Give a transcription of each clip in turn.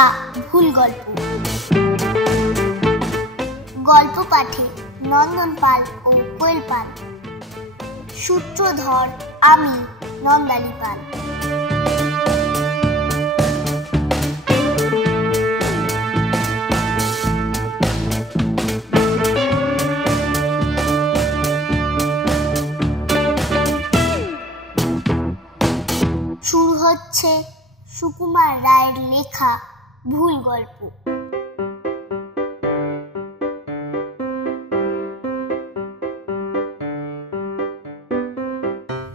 লেখা ভুল গল্প। গল্প পাঠে নন্দন পাল ও কোয়েল পাল। সূত্রধর আমি, নন্দালী পাল। শুরু হচ্ছে সুকুমার রায়ের লেখা ভুল গল্প।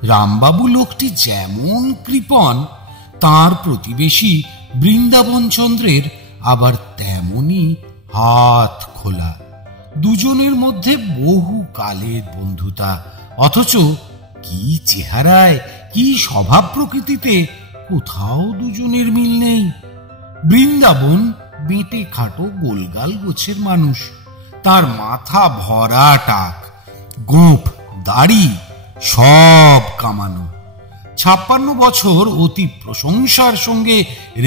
রামবাবু লোকটি যেমন কৃপণ, তার প্রতিবেশী বৃন্দাবন চন্দ্রের আবার তেমনি হাত খোলা। দুজনের মধ্যে বহু কালের বন্ধুতা, অথচ কি চেহারায়, কি স্বভাব প্রকৃতিতে কোথাও দুজনের মিল নেই। বৃন্দাবন বেঁটে খাটো গোলগাল গোছের মানুষ, তার মাথা ভরা টাক, গোঁফ দাড়ি সব কামানো। 56 বছর অতি প্রশংসার সঙ্গে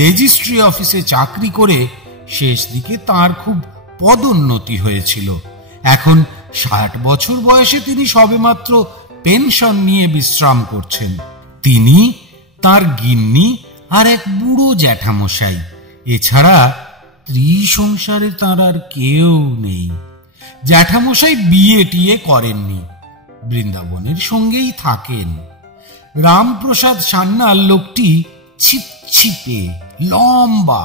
রেজিস্ট্রি অফিসে চাকরি করে শেষ দিকে তার খুব পদোন্নতি হয়েছিল। এখন 60 বছর বয়সে তিনি সবেমাত্র পেনশন নিয়ে বিশ্রাম করছেন। তিনি, তার গিন্নি আর এক বুড়ো জ্যাঠামশাই, এছাড়া ত্রিসংসারে তার আর কেউ নেই। জ্যাঠামশাই বিয়ে টিয়ে করেননি, বৃন্দাবনের সঙ্গেই থাকেন। রামপ্রসাদ সান্যাল লোকটি ছিপছিপে লম্বা।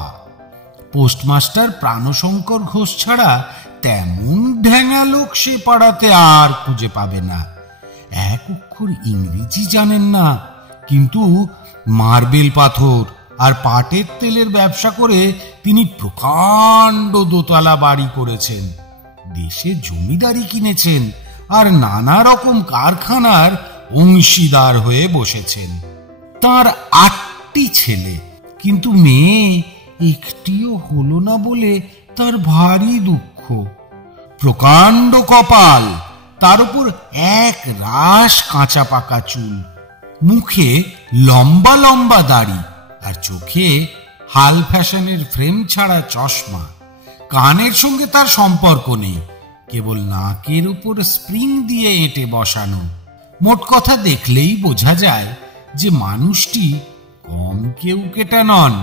পোস্টমাস্টার প্রাণশঙ্কর ঘোষ ছাড়া তেমন ঢ্যাঙা লোক সে পাড়াতে আর খুঁজে পাবে না। এক অক্ষর ইংরেজি জানেন না, কিন্তু মার্বেল পাথর আর পাটের তেলের ব্যবসা করে তিনি প্রকাণ্ড দোতলা বাড়ি করেছেন, দেশে জমিদারি কিনেছেন আর নানা রকম কারখানার অংশীদার হয়ে বসেছেন। তার 8টি ছেলে, কিন্তু মেয়ে একটিও হলো না বলে তার ভারী দুঃখ। প্রকাণ্ড কপাল, তার উপর এক রাশ কাঁচা পাকা চুল, মুখে লম্বা লম্বা দাড়ি আর চোখে হাল ফ্যাশনের ফ্রেম ছাড়া চশমা। কানের সঙ্গে তার সম্পর্ক নেই, কেবল নাকের উপর স্প্রিং দিয়ে এঁটে বসানো। মোট কথা দেখলেই বোঝা যায় যে মানুষটি কম কেউ কেটা নন।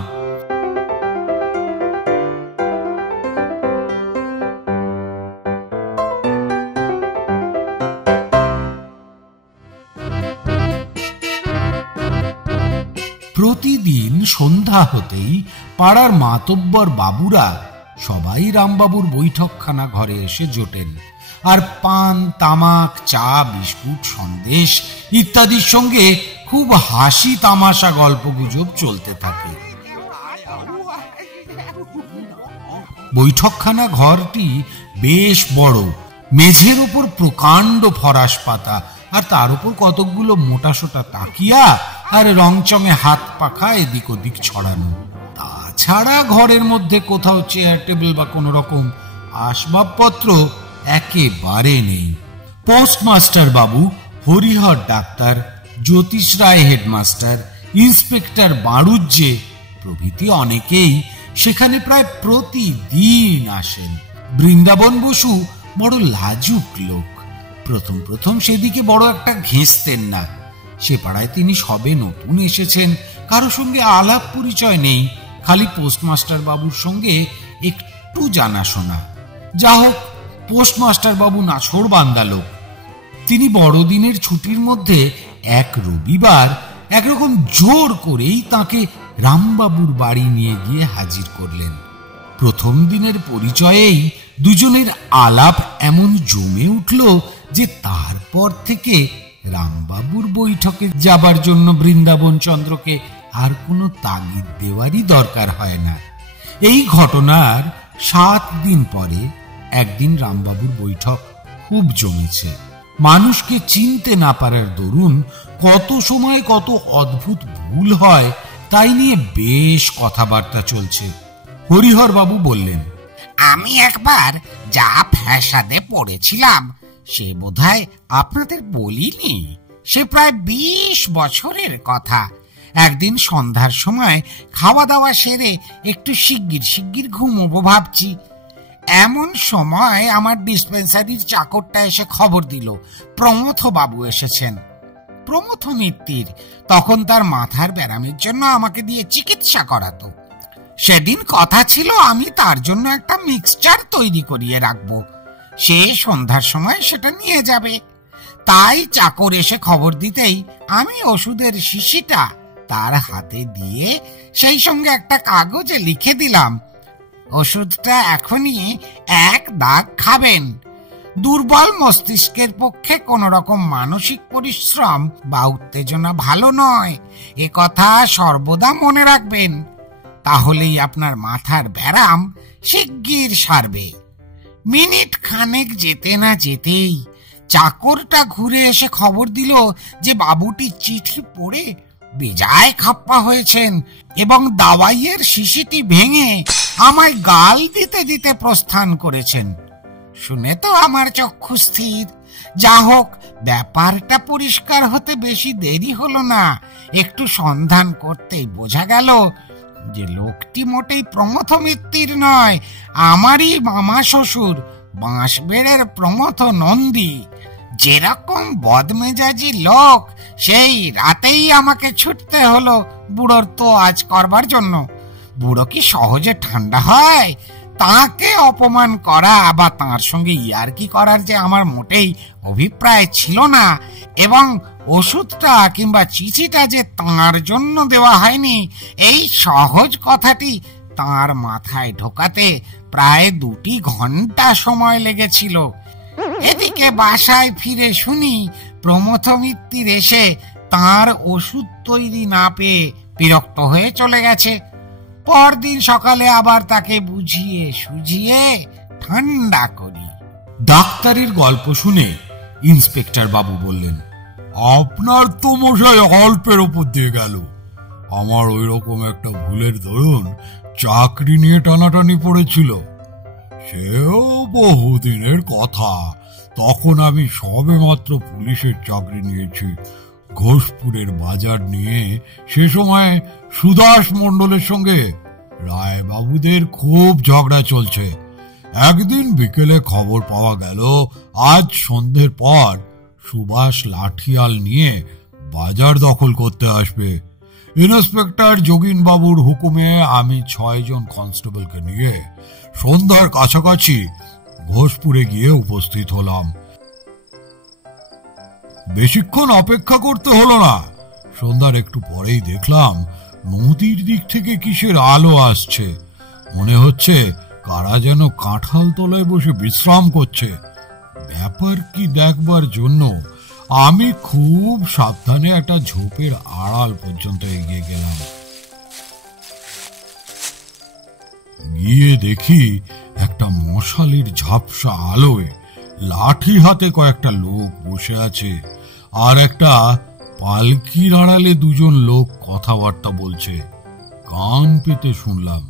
প্রতিদিন সন্ধ্যা হতেই পাড়ার মাতব্বর বাবুরা সবাই রামবাবুর বৈঠকখানা ঘরে এসে জোটেন, আর পান, তামাক, চা, বিস্কুট, সন্দেশ ইত্যাদির সঙ্গে খুব হাসি তামাশা গল্পগুজব চলতে থাকে। বৈঠকখানা ঘরটি বেশ বড়, মেঝের উপর প্রকাণ্ড ফরাস পাতা, আর তার উপর কতকগুলো মোটাসোটা তাকিয়া আর রংচঙে হাত পাখা এদিক ওদিক ছড়ানো। তাছাড়া ঘরের মধ্যে কোথাও চেয়ার টেবিল বা কোন রকম আসবাবপত্র একেবারে নেই। পোস্টমাস্টার বাবু, হরিহর ডাক্তার, জ্যোতিষ রায় হেডমাস্টার, ইন্সপেক্টর বাড়ুজ্জে প্রভৃতি অনেকেই সেখানে প্রায় প্রতিদিন আসেন। বৃন্দাবন বসু বড় লাজুক লোক। প্রথম প্রথম সেদিকে বড় একটা ঘেঁষতেন না। সে পাড়ায় তিনি সবে নতুন এসেছেন, কারো সঙ্গে আলাপ পরিচয় নেই, খালি পোস্টমাস্টার বাবুর সঙ্গে একটু জানাশোনা। যা হোক, পোস্টমাস্টার বাবু নাছোড়বান্দা লোক। তিনি বড়দিনের ছুটির মধ্যে এক রবিবার একরকম জোর করেই তাকে রামবাবুর বাড়ি নিয়ে গিয়ে হাজির করলেন। প্রথম দিনের পরিচয়েই দুজনের আলাপ এমন জমে উঠল যে তারপর থেকে রামবাবুর বৈঠকে যাবার জন্য বৃন্দাবন চন্দ্রকে আর কোনো তাগিদ দেওয়ারই দরকার হয় না। এই ঘটনার 7 দিন পরে একদিন রামবাবুর বৈঠক খুব জমেছে। মানুষকে চিনতে না পারার দরুন কত সময় কত অদ্ভুত ভুল হয় তাই নিয়ে বেশ কথাবার্তা চলছে। হরিহর বাবু বললেন, আমি একবার যা ফ্যাসাদে পড়েছিলাম সে বোধহয় আপনাদের বলিনি। সে প্রায় 20 বছরের কথা। একদিন সন্ধ্যার সময় খাওয়া দাওয়া সেরে একটু শিগগির ঘুমোবো ভাবছি। এমন সময় আমার ডিসপেন্সারির চাকরটা এসে খবর দিল প্রমথ বাবু এসেছেন। প্রমথ মিত্তির তখন তার মাথার ব্যারামের জন্য আমাকে দিয়ে চিকিৎসা করাতো। সেদিন কথা ছিল আমি তার জন্য একটা মিক্সচার তৈরি করিয়ে রাখবো, সে সন্ধ্যার সময় সেটা নিয়ে যাবে। তাই চাকর এসে খবর দিতেই আমি ওষুধের শিশিটা তার হাতে দিয়ে সেই সঙ্গে একটা কাগজে লিখে দিলাম, ওষুধটা এখনই 1 দাগ খাবেন। দুর্বল মস্তিষ্কের পক্ষে কোন রকম মানসিক পরিশ্রম বা উত্তেজনা ভালো নয়, এ কথা সর্বদা মনে রাখবেন। তাহলেই আপনার মাথার ব্যারাম শিগগির সারবে। মিনিট খানেক যেতে না যেতেই চাকরটা ঘুরে এসে খবর দিল যে বাবুটি চিঠি পড়ে বেজায় খাপ্পা হয়েছেন এবং দাওয়াইয়ের শিশিটি ভেঙে আমায় গাল দিতে দিতে প্রস্থান করেছেন। শুনে তো আমার চক্ষু স্থির। যা হোক, ব্যাপারটা পরিষ্কার হতে বেশি দেরি হলো না। একটু সন্ধান করতেই বোঝা গেল যে লোকটি মোটেই প্রমথ মিত্তির নয়, আমারই মামা শ্বশুর বাঁশবেড়ের প্রমথ নন্দী। যেরকম বদমেজাজি লোক, সেই রাতেই আমাকে ছুটতে হলো বুড়োর তো আজ করবার জন্য। বুড়ো কি সহজে ঠান্ডা হয়? তাকে অপমান করা বা তার সঙ্গে ইয়ার্কি করার যে আমার মোটেই অভিপ্রায় ছিল না, এবং ওষুধটা কিংবা চিঠিটা যে তাঁর জন্য দেওয়া হয়নি, এই সহজ কথাটি তাঁর মাথায় ঢোকাতে প্রায় 2 ঘন্টা সময় লেগেছিল। এদিকে বাসায় ফিরে শুনি প্রমথ মিত্তির এসে তাঁর ওষুধ তৈরি না পেয়ে বিরক্ত হয়ে চলে গেছে। পরদিন সকালে আবার তাকে বুঝিয়ে সুঝিয়ে ঠান্ডা করি। ডাক্তারের গল্প শুনে ইন্সপেক্টর বাবু বললেন, আপনার তো মশাই অল্পের ওপর দিয়ে গেল। আমার ওই রকম একটা ভুলের দরুন চাকরি নিয়ে টানাটানি পড়েছিল। সেও বহুদিনের কথা। তখন আমি সবে মাত্র পুলিশের চাকরি নিয়েছি, ঘোষপুরের বাজার নিয়ে। সে সময় সুদাস মণ্ডলের সঙ্গে রায়বাবুদের খুব ঝগড়া চলছে। একদিন বিকেলে খবর পাওয়া গেল আজ সন্ধ্যের পর সুভাষ লাঠিয়াল নিয়ে বাজার দখল করতে আসবে। ইন্সপেক্টর যোগিন বাবুর হুকুমে আমি 6 জন কনস্টেবলকে নিয়ে সন্ধ্যার কাছাকাছি ঘোষপুরে গিয়ে উপস্থিত হলাম। বেশিক্ষণ অপেক্ষা করতে হলো না। সন্ধ্যার একটু পরেই দেখলাম নদীর দিক থেকে কিসের আলো আসছে। মনে হচ্ছে কারা যেন কাঁঠাল তলায় বসে বিশ্রাম করছে। ব্যাপার কি দেখবার জন্য আমি খুব সাবধানে একটা ঝোপের আড়াল পর্যন্ত এগিয়ে গেলাম। গিয়ে দেখি একটা মশালির ঝাপসা আলোয় লাঠি হাতে কয়েকটা লোক বসে আছে, আর একটা পালকির আড়ালে 2 জন লোক কথাবার্তা বলছে। কান পেতে শুনলাম।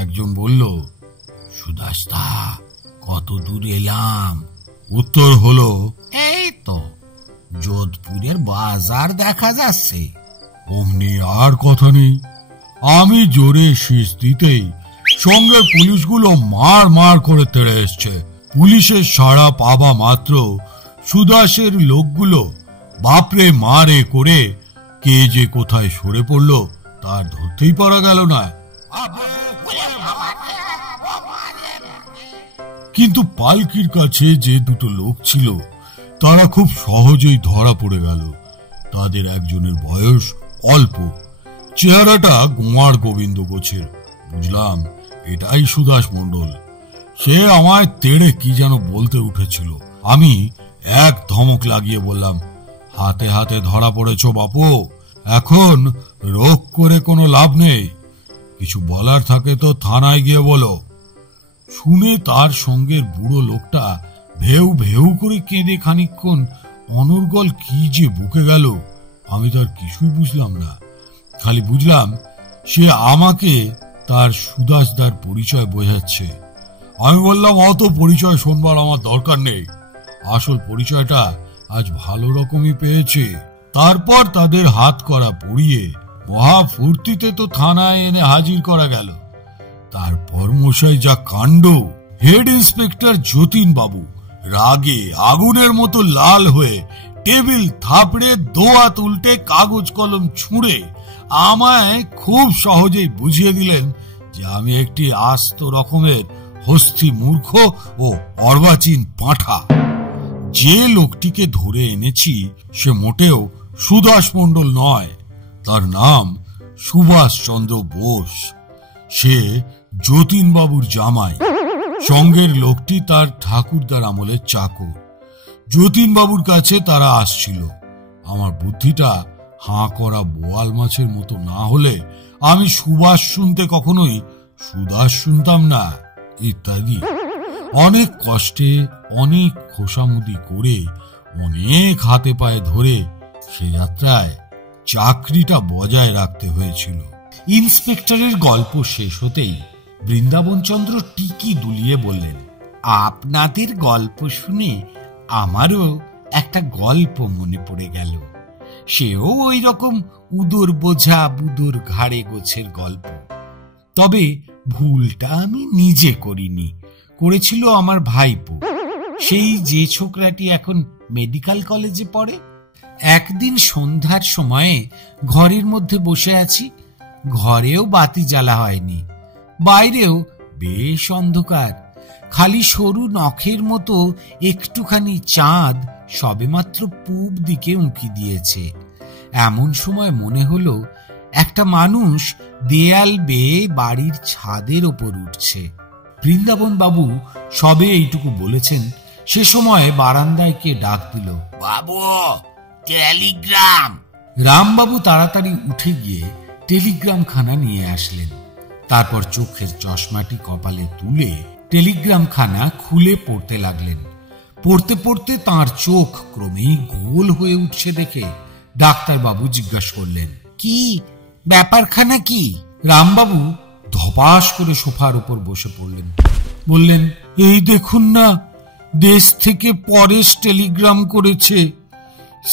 একজন বলল, সুদাসদা, কত দূর এলাম? উত্তর হলো, এই তো যোধপুরের বাজার দেখা যাচ্ছে। অমনি আর কথা নেই। আমি জোরে শীষ দিতেই সঙ্গে পুলিশগুলো মার মার করে তেড়ে এসছে। পুলিশের সাড়া পাবা মাত্র সুদাসের লোকগুলো বাপরে মারে করে কে যে কোথায় সরে পড়ল তার ধরতেই পারা গেল না। কিন্তু পালকির কাছে যে 2 লোক ছিল তারা খুব সহজেই ধরা পড়ে গেল। তাদের একজনের বয়স অল্প, চেহারাটা গোয়ার গোবিন্দ গোছের। বুঝলাম এটাই সুদাস মণ্ডল। সে আমায় তেড়ে কি যেন বলতে উঠেছিল। আমি এক ধমক লাগিয়ে বললাম, হাতে হাতে ধরা পড়েছ বাপু, এখন রোগ করে কোনো লাভ নেই। কিছু বলার থাকে তো থানায় গিয়ে বলো। শুনে তার সঙ্গের বুড়ো লোকটা ভেউ ভেউ করে কেঁদে খানিকক্ষণ অনর্গল কি যে বুকে গেল। আমি তার কিছুই বুঝলাম না। খালি বুঝলাম সে আমাকে তার সুদাসদার পরিচয় বোঝাচ্ছে। আমি বললাম, অত পরিচয় শোনবার আমার দরকার নেই। আসল পরিচয়টা আজ ভালো রকমই পেয়েছে। তারপর তাদের হাত করা পড়িয়ে মহা ফুর্তিতে তো থানায় এনে হাজির করা গেল। তারপর মশাই যা কাণ্ড! হেড ইন্সপেক্টর যতীন বাবু রাগে আগুনের মতো লাল হয়ে টেবিল থাপড়ে দোয়াত উল্টে কাগজ কলম ছুঁড়ে আমায় খুব সহজেই বুঝিয়ে দিলেন যে আমি একটি আস্ত রকমের হস্তি মূর্খ ও অর্বাচীন পাঁঠা। যে লোকটিকে ধরে এনেছি সে মোটেও সুদাস মণ্ডল নয়, তার নাম সুভাষচন্দ্র বোস। সে যতীন বাবুর জামাই। সঙ্গের লোকটি তার ঠাকুরদার আমলের চাকর। যতীন বাবুর কাছে তারা আসছিল। আমার বুদ্ধিটা হাঁ করা বোয়াল মাছের মতো না হলে আমি সুভাষ শুনতে কখনোই সুদাস শুনতাম না, ইত্যাদি। অনেক কষ্টে, অনেক খোসামুদি করে, অনেক হাতে পায়ে ধরে সে যাত্রায় চাকরিটা বজায় রাখতে হয়েছিল। ইন্সপেক্টরের গল্প শেষ হতেই বৃন্দাবনচন্দ্র টিকি দুলিয়ে বললেন, আপনাদের গল্প শুনে আমারও একটা গল্প মনে পড়ে গেল। সেও ওই রকম উদর বোঝা বুদর ঘাড়ে গোছের গল্প। তবে ভুলটা আমি নিজে করিনি, করেছিল আমার ভাইপো, সেই যে ছোকরাটি এখন মেডিকেল কলেজে পড়ে। একদিন সন্ধ্যার সময়ে ঘরের মধ্যে বসে আছি। ঘরেও বাতি জ্বালা হয়নি, বাইরেও বেশ অন্ধকার। খালি সরু নখের মতো একটুখানি চাঁদ সবেমাত্র পূব দিকে উঁকি দিয়েছে। এমন সময় মনে হলো একটা মানুষ দেয়াল বেয়ে বাড়ির ছাদের ওপর উঠছে। বৃন্দাবন বাবু সবে এইটুকু বলেছেন, সে সময় বারান্দায় কে ডাক দিল, বাবু টেলিগ্রাম। রামবাবু তাড়াতাড়ি উঠে গিয়ে টেলিগ্রাম খানা নিয়ে আসলেন। তারপর চোখের চশমাটি কপালে তুলে টেলিগ্রাম খানা খুলে পড়তে লাগলেন। পড়তে পড়তে তাঁর চোখ ক্রমেই গোল হয়ে উঠছে দেখে ডাক্তারবাবু জিজ্ঞাসা করলেন, কি ব্যাপারখানা কি? রামবাবু ধপাস করে সোফার উপর বসে পড়লেন, বললেন, এই দেখুন না, দেশ থেকে পরেশ টেলিগ্রাম করেছে,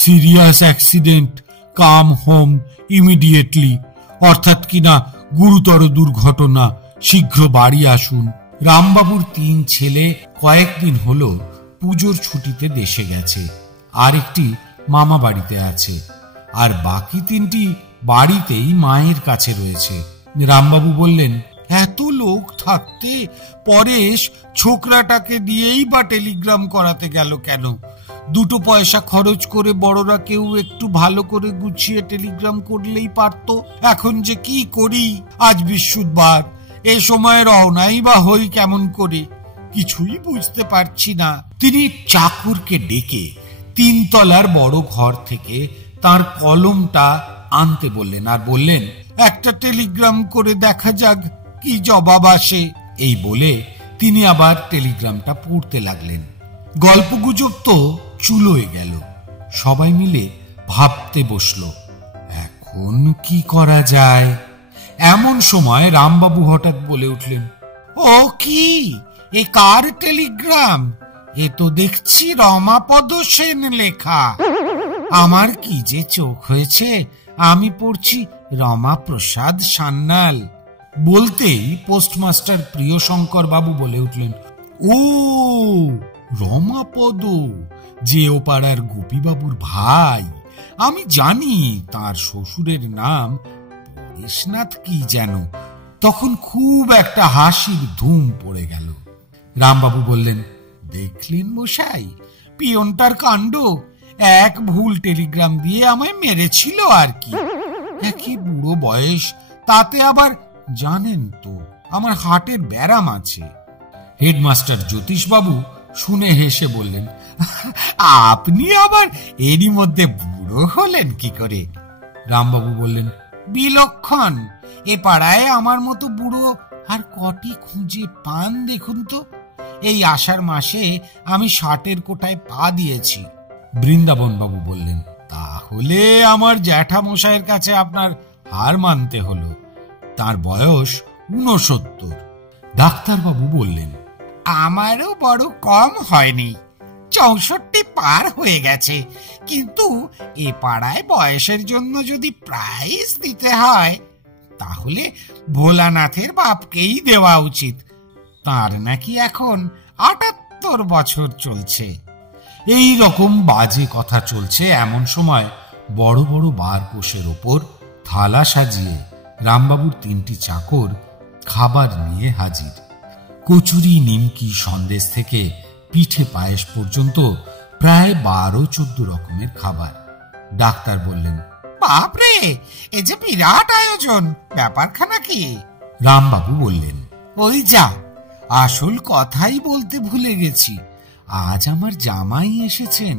serious accident, come home immediately, অর্থাৎ কিনা গুরুতর দুর্ঘটনা, শীঘ্র বাড়ি আসুন। রামবাবুর 3 ছেলে কয়েকদিন হলো পুজোর ছুটিতে দেশে গেছে, আর একটি মামা বাড়িতে আছে, আর বাকি 3টি বাড়িতেই মায়ের কাছে রয়েছে। রামবাবু বললেন, এত লোক থাকতে পরেশ ছোকরাটাকে দিয়েই বা টেলিগ্রাম করাতে গেল কেন? 2 পয়সা খরচ করে বড়রা কেউ একটু ভালো করে গুছিয়ে টেলিগ্রাম করলেই পারত। এখন যে কি করি, আজ বৃহস্পতিবার, এ সময় রওনাই বা হই কেমন করে, কিছুই বুঝতে পারছি না। তিনি চাকরকে ডেকে 3 তলার বড় ঘর থেকে তার কলমটা আনতে বললেন, আর বললেন, একটা টেলিগ্রাম করে দেখা যাক কি জবাব আসে। এই বলে তিনি আবার টেলিগ্রামটা পড়তে লাগলেন। গল্পগুজব তো চুলোয় গেল। সবাই মিলে ভাবতে বসলো, এখন কি করা যায়। এমন সময় রামবাবু হঠাৎ বলে উঠলেন, ও কি, এ কার টেলিগ্রাম? এ তো দেখছি রমাপদ সেন লেখা। আমার কি যে চোখ হয়েছে, আমি পড়ছি রমাপ্রসাদ সান্যাল। বলতেই পোস্টমাস্টার প্রিয়শঙ্কর বাবু বলে উঠলেন, ও রমাপদ, যে ও পাড়ার গোপীবাবুর ভাই। আমি জানি তার শ্বশুরের নাম পরেশনাথ কি যেন। তখন খুব একটা হাসির ধুম পড়ে গেল। রামবাবু বললেন, দেখলেন মশাই, পিয়নটার কাণ্ড, এক ভুল টেলিগ্রাম দিয়ে আমায় মেরেছিল আর কি। একই বুড়ো বয়স, তাতে আবার জানেন তো আমার হার্টের ব্যারাম আছে। হেডমাস্টার জ্যোতিষবাবু শুনে হেসে বললেন, আপনি আবার এরই মধ্যে বুড়ো হলেন কি করে? রামবাবু বললেন, বিলক্ষণ, এ পাড়ায় আমার মতো বুড়ো আর কটি খুঁজে পান দেখুন তো। এই আষাঢ় মাসে আমি 60-এর কোঠায় পা দিয়েছি। বৃন্দাবন বাবু বললেন, তাহলে আমার জ্যাঠামশাইয়ের কাছে আপনার হার মানতে হলো, তার বয়স 69। ডাক্তারবাবু বললেন, আমারও বড় কম হয়নি, 64 পার হয়ে গেছে, কিন্তু এ পাড়ায় বয়সের জন্য যদি প্রাইজ দিতে হয় তাহলে ভোলানাথের বাপকেই দেওয়া উচিত। তার নাকি এখন 78 বছর চলছে। এই রকম বাজে কথা চলছে এমন সময় বড় বড় বারকোষের ওপর থালা সাজিয়ে রামবাবুর 3টি চাকর খাবার নিয়ে হাজির। কচুরি, নিমকি, সন্দেশ থেকে পিঠে পায়েস পর্যন্ত প্রায় 12-14 রকমের খাবার। ডাক্তার বললেন, বাপরে, এ যে বিরাট আয়োজন, ব্যাপারখানা কি? রামবাবু বললেন, ওই যা, আসল কথাই বলতে ভুলে গেছি। আজ আমার জামাই এসেছেন,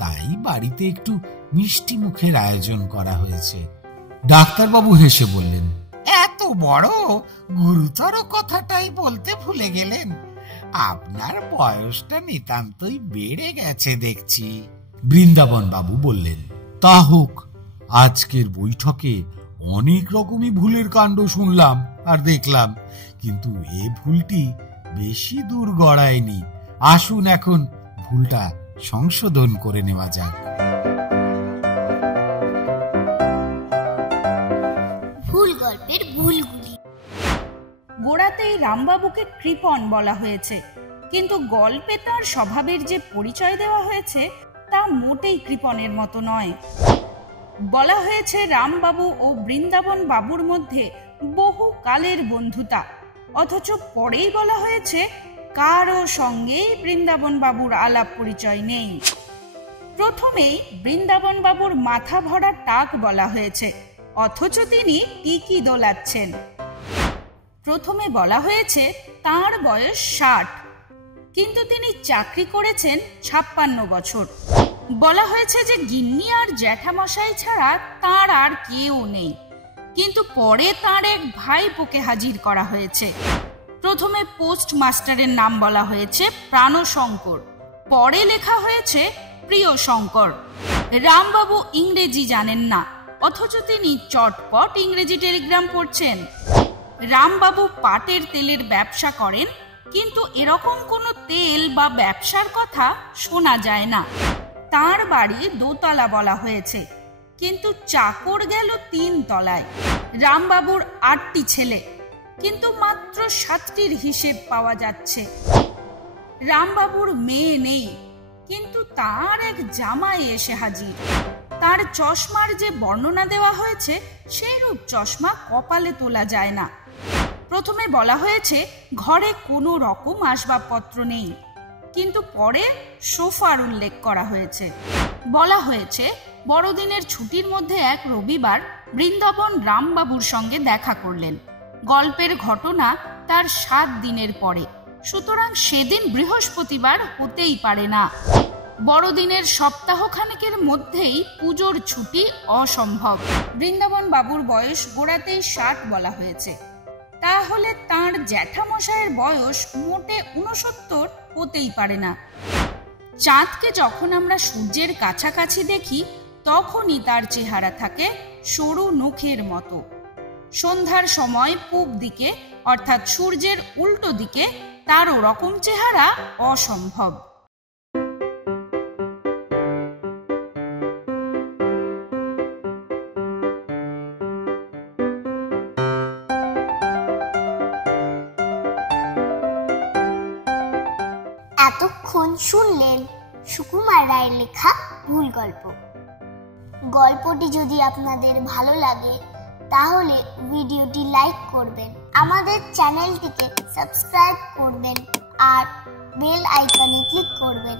তাই বাড়িতে একটু মিষ্টি মুখের আয়োজন করা হয়েছে। ডাক্তারবাবু হেসে বললেন, এত বড় গুরুতর কথাটাই বলতে ভুলে গেলেন। আপনার বয়সটা নিতান্তই বেড়ে গেছে দেখছি। বৃন্দাবন বাবু বললেন, তা হোক, আজকের বৈঠকে অনেক রকমই ভুলের কাণ্ড শুনলাম আর দেখলাম, কিন্তু এ ভুলটি বেশি দূর গড়ায়নি। আসুন এখন ভুলটা সংশোধন করে নেওয়া যাক। ভুল গল্পের ভুলগুলি। গোড়াতেই রামবাবুকে কৃপণ বলা হয়েছে, কিন্তু গল্পে তার স্বভাবের যে পরিচয় দেওয়া হয়েছে তা মোটেই কৃপণের মতো নয়। বলা হয়েছে রামবাবু ও বৃন্দাবন বাবুর মধ্যে বহু কালের বন্ধুতা, অথচ পরেই বলা হয়েছে কারো সঙ্গেই বৃন্দাবন বাবুর আলাপ পরিচয় নেই। প্রথমেই বৃন্দাবন বাবুর মাথা ভরা টাক বলা হয়েছে, অথচ তিনি টিকি দোলাচ্ছেন। প্রথমে বলা হয়েছে তার বয়স 60, কিন্তু তিনি চাকরি করেছেন 56 বছর। বলা হয়েছে যে গিন্নি আর জ্যাঠামশাই ছাড়া তার আর কেউ নেই, কিন্তু পরে তার এক ভাইপোকে হাজির করা হয়েছে। প্রথমে পোস্টমাস্টারের নাম বলা হয়েছে প্রাণশঙ্কর, পরে লেখা হয়েছে প্রিয় শঙ্কর। রামবাবু ইংরেজি জানেন না, অথচ তিনি চটপট ইংরেজি টেলিগ্রাম পড়ছেন। রামবাবু পাটের তেলের ব্যবসা করেন, কিন্তু এরকম কোনো তেল বা ব্যবসার কথা শোনা যায় না। তার বাড়ি দোতলা বলা হয়েছে, কিন্তু চাকর গেল 3 তলায়। রামবাবুর 8টি ছেলে, কিন্তু মাত্র 7টির হিসেব পাওয়া যাচ্ছে। রামবাবুর মেয়ে নেই, কিন্তু তার এক জামাই এসে হাজির। তার চশমার যে বর্ণনা দেওয়া হয়েছে সেইরূপ চশমা কপালে তোলা যায় না। প্রথমে বলা হয়েছে ঘরে কোনো রকম আসবাবপত্র নেই, কিন্তু পরে সোফার উল্লেখ করা হয়েছে। বলা হয়েছে বড়দিনের ছুটির মধ্যে এক রবিবার বৃন্দাবন রামবাবুর সঙ্গে দেখা করলেন। গল্পের ঘটনা তার 7 দিনের পরে, সুতরাং সেদিন বৃহস্পতিবার হতেই পারে না। বড়দিনের সপ্তাহখানেকের মধ্যেই পুজোর ছুটি অসম্ভব। বৃন্দাবন বাবুর বয়স গোড়াতেই 60 বলা হয়েছে, তাহলে তাঁর জ্যাঠামশায়ের বয়স মোটে 69 হতেই পারে না। চাঁদকে যখন আমরা সূর্যের কাছাকাছি দেখি তখনই তার চেহারা থাকে সরু নখের মতো। সন্ধ্যার সময় পূব দিকে অর্থাৎ সূর্যের উল্টো দিকে তারও রকম চেহারা অসম্ভব। এতক্ষণ শুনলেন সুকুমার রায়ের লেখা ভুল গল্প। গল্পটি যদি আপনাদের ভালো লাগে তাহলে ভিডিওটি লাইক করবেন, আমাদের চ্যানেলটিকে সাবস্ক্রাইব করবেন আর বেল আইকনে ক্লিক করবেন।